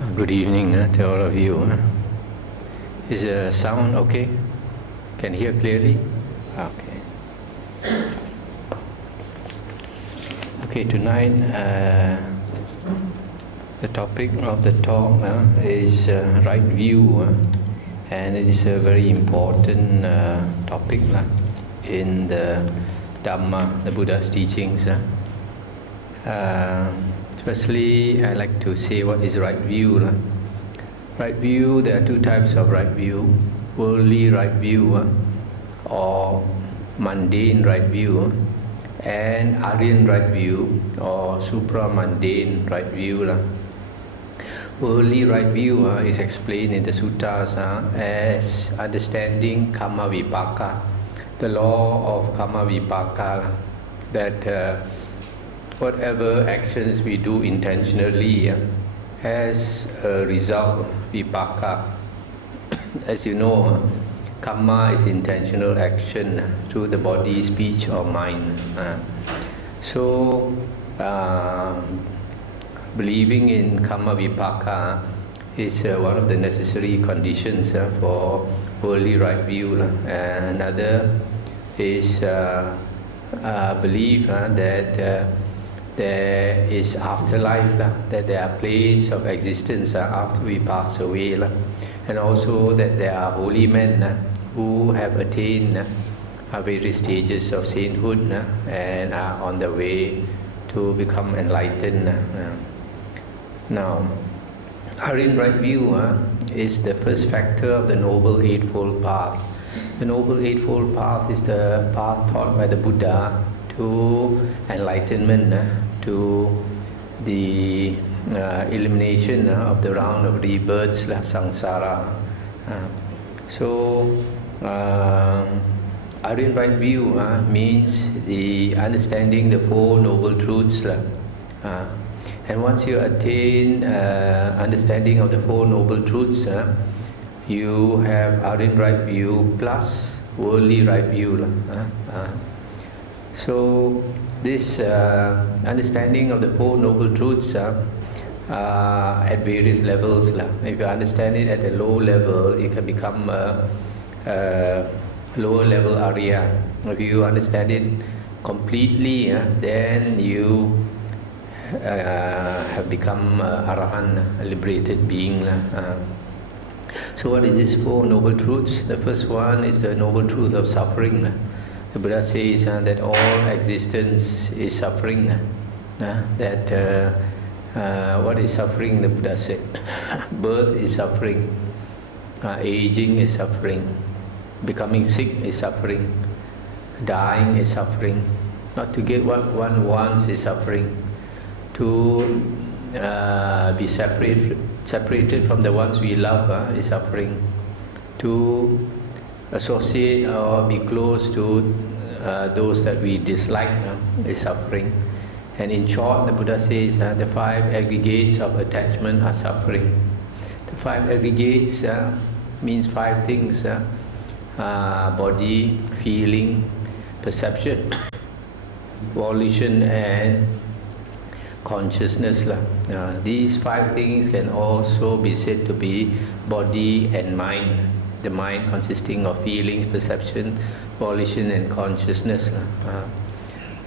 Good evening to all of you. Is the sound okay? Can hear clearly? Okay. Okay, tonight the topic of the talk is right view, and it is a very important topic in the Dhamma, the Buddha's teachings. Firstly, I like to say what is right view. Right view, there are two types of right view: worldly right view or mundane right view, and Aryan right view or supra-mundane right view. Worldly right view is explained in the suttas as understanding karma vipaka, the law of karma vipaka, that whatever actions we do intentionally has a result, vipaka. As you know, karma is intentional action through the body, speech or mind. So, believing in karma vipaka is one of the necessary conditions for worldly right view. Another is belief that there is afterlife, that there are planes of existence after we pass away, and also that there are holy men who have attained various stages of sainthood and are on the way to become enlightened. Now, Aryan right view is the first factor of the Noble Eightfold Path. The Noble Eightfold Path is the path taught by the Buddha to enlightenment, to the elimination of the round of rebirths, samsara. So, Aryan right view means the understanding the Four Noble Truths. And once you attain understanding of the Four Noble Truths, you have Aryan right view plus worldly right view. So this understanding of the Four Noble Truths at various levels. If you understand it at a low level, it can become a lower level Arya. If you understand it completely, then you have become Arahant, a liberated being. So what is this Four Noble Truths? The first one is the Noble Truth of suffering. The Buddha says that all existence is suffering. That what is suffering? The Buddha said, birth is suffering, aging is suffering, becoming sick is suffering, dying is suffering, not to get what one wants is suffering, to be separated from the ones we love is suffering, to associate or be close to those that we dislike is suffering. And in short, the Buddha says the five aggregates of attachment are suffering. The five aggregates means five things: body, feeling, perception, volition and consciousness. These five things can also be said to be body and mind. The mind consisting of feelings, perception, volition and consciousness.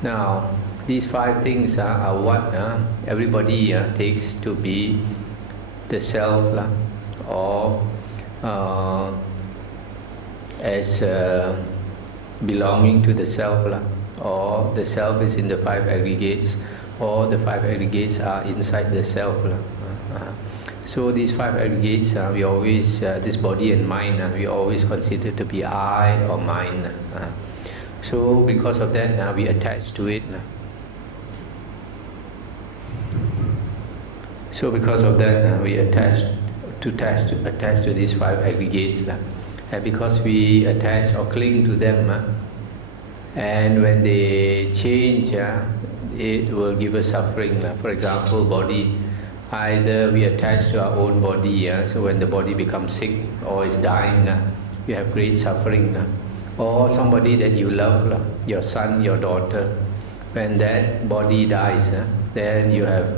Now, these five things are what everybody takes to be the self, or as belonging to the self, or the self is in the five aggregates, or the five aggregates are inside the self. So these five aggregates, we always, this body and mind, we always consider to be I or mine. So because of that, we attach to it. So because of that, we attach to these five aggregates. And because we attach or cling to them, and when they change, it will give us suffering. For example, body. Either we attach to our own body, so when the body becomes sick or is dying, you have great suffering. Or somebody that you love, your son, your daughter, when that body dies, then you have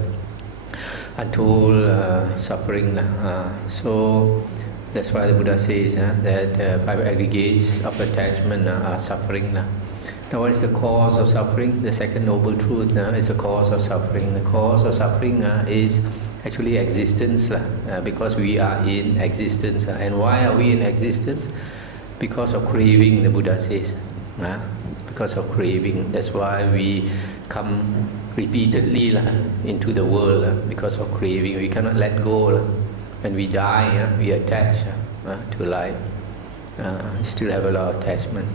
untold suffering. So that's why the Buddha says that 5 aggregates of attachment are suffering. Now, what is the cause of suffering? The second noble truth is the cause of suffering. The cause of suffering is actually existence, because we are in existence. And why are we in existence? Because of craving, the Buddha says. Because of craving. That's why we come repeatedly into the world, because of craving. We cannot let go. When we die, we attach to life. We still have a lot of attachment.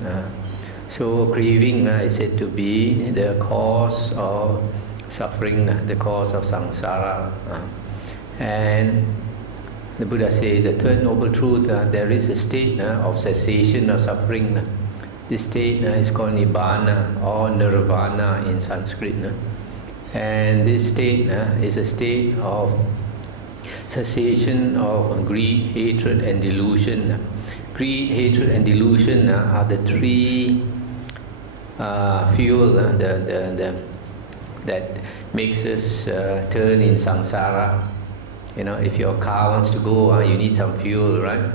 So craving is said to be the cause of suffering, the cause of samsara. And the Buddha says the third noble truth, there is a state of cessation of suffering. This state is called nibbana or nirvana in Sanskrit. And this state is a state of cessation of greed, hatred and delusion. Greed, hatred and delusion are the three fuel that makes us turn in samsara. If your car wants to go, you need some fuel, right?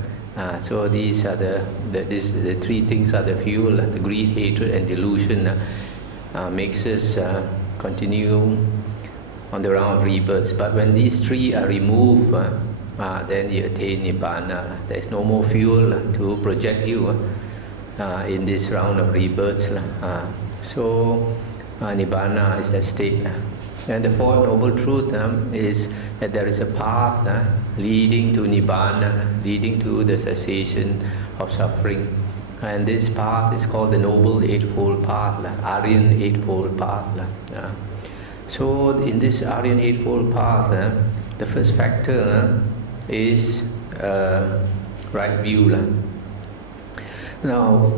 So these are the three things are the fuel. The greed, hatred and delusion makes us continue on the round of rebirths. But when these three are removed, then you attain nibbana. There's no more fuel to project you in this round of rebirths. So nibbana is that state. And the fourth noble truth is that there is a path leading to nibbana, leading to the cessation of suffering. And this path is called the Noble Eightfold Path, Aryan Eightfold Path. So in this Aryan Eightfold Path, the first factor is right view. Now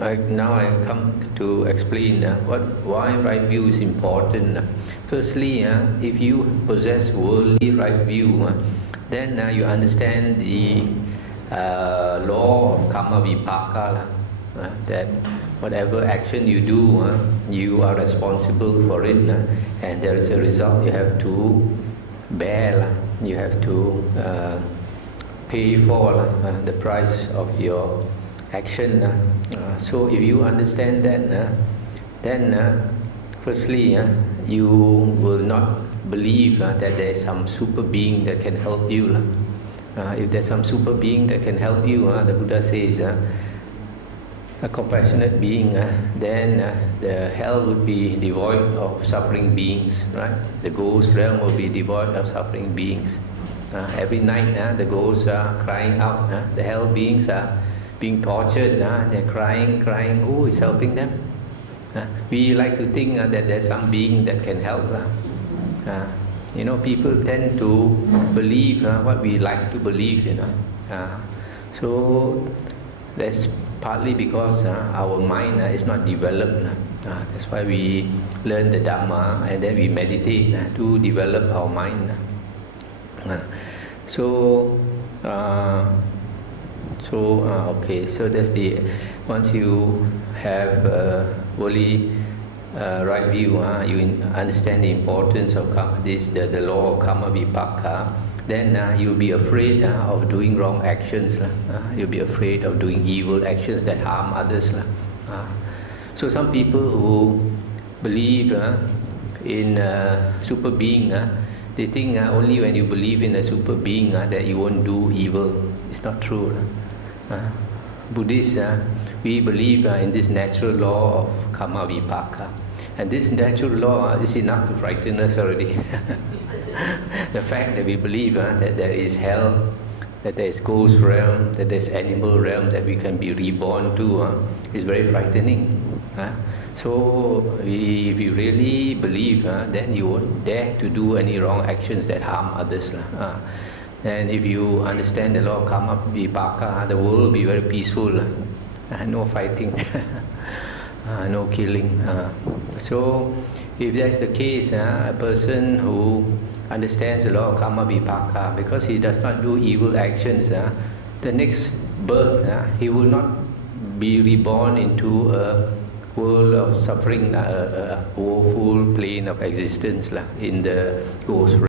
I come to explain why right view is important. Firstly, if you possess worldly right view, then you understand the law of karma vipaka, that whatever action you do, you are responsible for it, and there is a result you have to bear, you have to pay for the price of your action. So if you understand that, then firstly, you will not believe that there is some super being that can help you. If there's some super being that can help you, the Buddha says, a compassionate being, then the hell would be devoid of suffering beings, right? The ghost realm will be devoid of suffering beings. Every night, the ghosts are crying out. The hell beings are being tortured. They're crying. Who is helping them? We like to think that there's some being that can help. People tend to believe what we like to believe. So that's partly because our mind is not developed. That's why we learn the Dhamma and then we meditate to develop our mind. So that's the, once you have fully right view, you understand the importance of the law of karma vipaka, then you'll be afraid of doing wrong actions. You'll be afraid of doing evil actions that harm others. So some people who believe in super being, they think only when you believe in a super being that you won't do evil. It's not true. Buddhists, we believe in this natural law of karma vipaka. And this natural law is enough to frighten us already. The fact that we believe that there is hell, that there is ghost realm, that there is animal realm that we can be reborn to is very frightening. So if you really believe, then you won't dare to do any wrong actions that harm others. And if you understand the law of karma vipaka, the world will be very peaceful. No fighting, no killing. So if that's the case, a person who understands the law of karma vipaka, because he does not do evil actions, the next birth he will not be reborn into a world of suffering, a woeful plane of existence in the ghost realm.